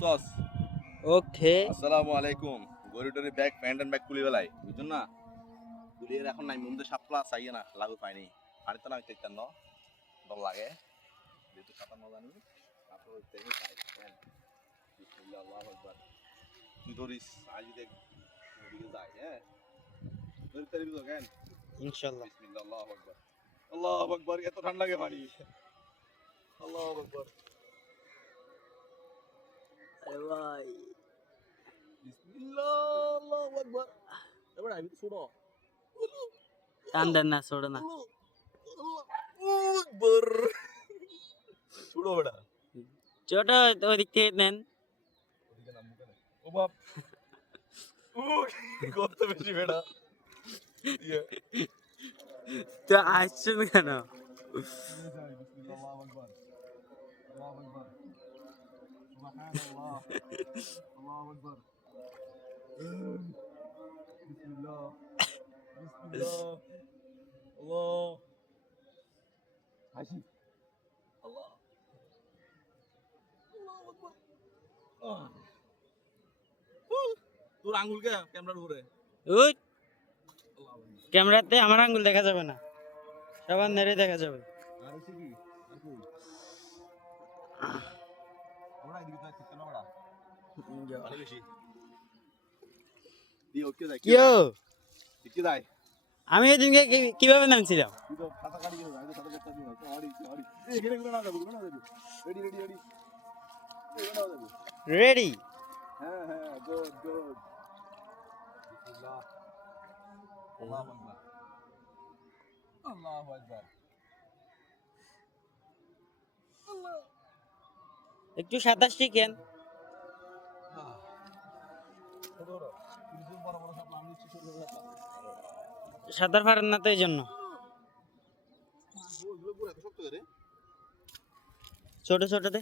বুঝছস? ওকে আসসালামু আলাইকুম। গরুটরি ব্যাগ প্যান্ট এন্ড ব্যাগ খুলি বেলাই বুঝছেন না? খুলিয়ে এখন নাই মধ্যে সাপলা চাইয়ে না লাগু পাইনি পানিতে না দেখতেন না ডর লাগে যেহেতু সাঁতার না জানি তারপর দেখে চাই বিসমিল্লাহ আল্লাহু আকবার তুই ধরিস আজ দেখ ওদিকে যাই হ্যাঁ ধরতে পারবি তো কেন ইনশাআল্লাহ বিসমিল্লাহ আল্লাহু আকবার এত ঠান্ডা লাগে পানি আল্লাহু আকবার আরে ভাই বিসমিল্লাহ আল্লাহু আকবার এবার আমি তো ছোড়ো টান দেন না ছোড়ো না আকবার ছোড়ো বেটা ছোট ওদিক থেকে নেন ওদিকে নাম মুখে ও বাপ কত বেশি বেটা ইয়ে তো আসছেন কেন বিসমিল্লাহ আল্লাহু আকবার আল্লাহু আকবার সুবহানাল্লাহ আল্লাহু আকবার বিসমিল্লাহ বিসমিল্লাহ আল্লাহ হাসি আল্লাহ আল্লাহু আকবার তোর আঙ্গুল কে ক্যামেরার উপরে ওই ক্যামেরাতে আমার আঙ্গুল দেখা যাবে না সবার নেড়ে দেখা যাবে আর হচ্ছে কি আর কই ওরা এদিকে তো ঠিক না বড়া ভালো বেশি দি ওকে যাই কিও কি যাই আমি এদিকে কিভাবে নামছিলাম তুই তো খাতা কাটি গেল আমি তো খাতা কাটতে দিই না সরি সরি এখানে গুলো না যাবে রেডি রেডি রেডি এখানে না যাবে রেডি হ্যাঁ হ্যাঁ গুড গুড বিসমিল্লাহ আল্লাহু আকবার আল্লাহু আকবার আল্লাহ একটু সাঁতার শিখেন সাঁতার পারেন না তো এই জন্য ছোট ছোটতে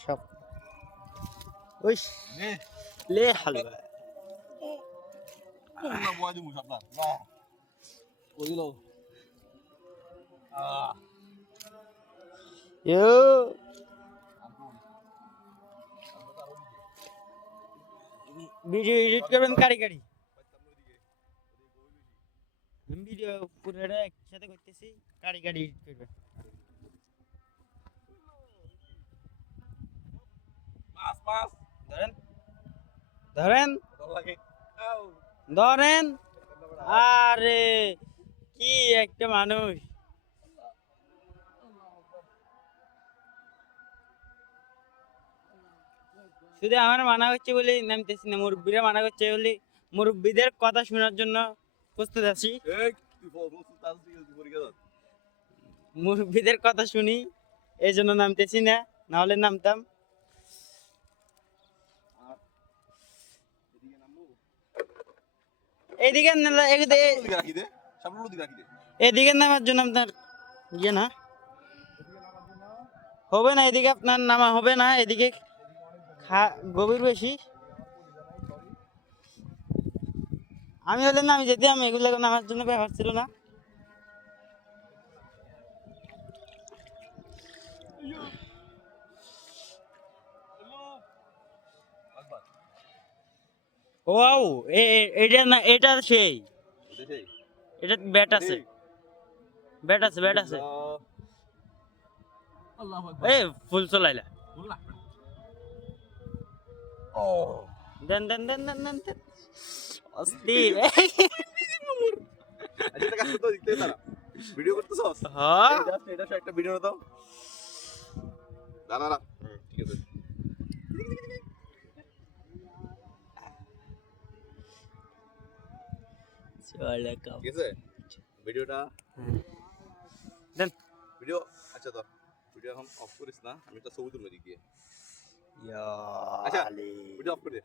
সব ওই লে হালুয়া ইয়ো ভিডিও এডিট করবেন কারি কারি ভিডিও পুরোটা একসাথে করতেছি কারি কারি এডিট করবেন ধরেন ধরেন ধরেন আরে কি একটা মানুষ শুধু আমার মানা করছে বলে নামতেছি না মুরব্বীরা মানা করছে বলে মুরব্বীদের কথা শোনার জন্য প্রস্তুত আছি মুরব্বীদের কথা শুনি এই জন্য নামতেছি না নাহলে নামতাম এদিকে এদিকে নামার জন্য আপনার ইয়ে না হবে না এদিকে আপনার নামা হবে না এদিকে গভীর বেশি আমি হলে নামি যেতাম এগুলো নামার জন্য ব্যবহার ছিল না ওয়াও এটা না এটা সেই এটা ব্যাট আছে ব্যাট আছে ব্যাট আছে এ ফুল চলাইলা ও দেন দেন দেন দেন দেন অস্থির আচ্ছা কাছে তো দেখতে তারা ভিডিও করতেছস হ্যাঁ জাস্ট এটা একটা ভিডিও দাও দাঁড়া ঠিক আছে চলে কাম ঠিক আছে ভিডিওটা দেন ভিডিও আচ্ছা তো ভিডিও এখন অফ করিস না আমি একটা ছবি তুলবো দিক দিয়ে ইয়া আচ্ছা ভিডিও অফ করে দে